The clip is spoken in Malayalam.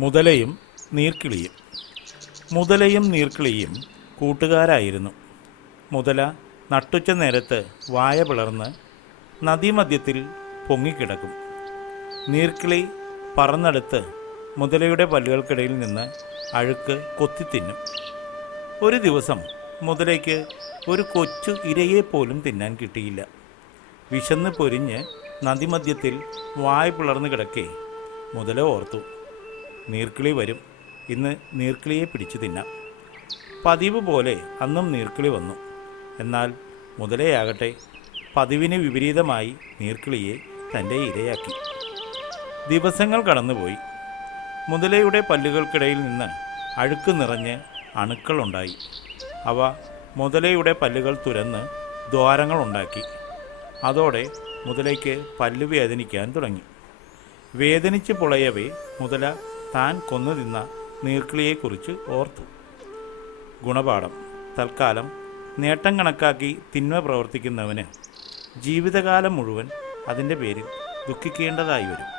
മുതലയും നീർക്കിളിയും. മുതലയും നീർക്കിളിയും കൂട്ടുകാരായിരുന്നു. മുതല നട്ടുച്ച നേരത്ത് വായ പിളർന്ന് നദീമധ്യത്തിൽ പൊങ്ങിക്കിടക്കും. നീർക്കിളി പറന്നെടുത്ത് മുതലയുടെ പല്ലുകൾക്കിടയിൽ നിന്ന് അഴുക്ക് കൊത്തി തിന്നും. ഒരു ദിവസം മുതലയ്ക്ക് ഒരു കൊച്ചു ഇരയെ പോലും തിന്നാൻ കിട്ടിയില്ല. വിശന്ന് പൊരിഞ്ഞ് നദിമധ്യത്തിൽ വായ പിളർന്നു കിടക്കേ മുതല ഓർത്തു. നീർക്കിളി വരും. ഇന്ന് നീർക്കിളിയെ പിടിച്ചു തിന്നാം. പതിവ് പോലെ അന്നും നീർക്കിളി വന്നു. എന്നാൽ മുതലയാകട്ടെ പതിവിന് വിപരീതമായി നീർക്കിളിയെ തന്റെ ഇരയാക്കി. ദിവസങ്ങൾ കടന്നുപോയി. മുതലയുടെ പല്ലുകൾക്കിടയിൽ നിന്ന് അഴുക്ക് നിറഞ്ഞ് അണുക്കളുണ്ടായി. അവ മുതലയുടെ പല്ലുകൾ തുരന്ന് ദ്വാരങ്ങളുണ്ടാക്കി അതോടെ മുതലയ്ക്ക് പല്ലുവേദനിക്കാൻ തുടങ്ങി. വേദനിച്ച് പൊളയവേ മുതല താൻ കൊന്നു തിന്ന നീർക്കിളിയെക്കുറിച്ച് ഓർത്തു. ഗുണപാഠം. തൽക്കാലം നേട്ടം കണക്കാക്കി തിന്മ പ്രവർത്തിക്കുന്നവന് ജീവിതകാലം മുഴുവൻ അതിന്റെ പേരിൽ ദുഃഖിക്കേണ്ടതായി വരും.